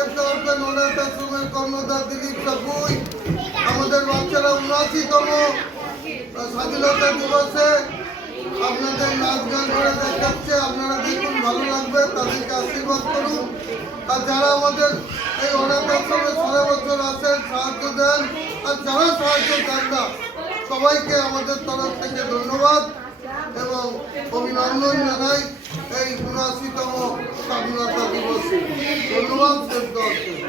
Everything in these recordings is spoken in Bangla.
অনাথ আশ্রমের কর্ণধার দিলীপ সাপুই আমাদের বাচ্চারা 79তম স্বাধীনতা দিবসে আপনাদের নাচ গান করে দেখাচ্ছে। আপনারা দেখুন, ভালো লাগবে, তাদেরকে আশীর্বাদ করুন। আর যারা আমাদের এই অনাথ আশ্রমে সারা বছর আসেন, সাহায্য দেন, আর যারা সাহায্য দেন না, সবাইকে আমাদের তরফ থেকে ধন্যবাদ এবং অভিনন্দন জানাই এই 79তম স্বাধীনতা দিবসে। ধন্যবাদ। শেষ দর্শক।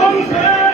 Vamos ver!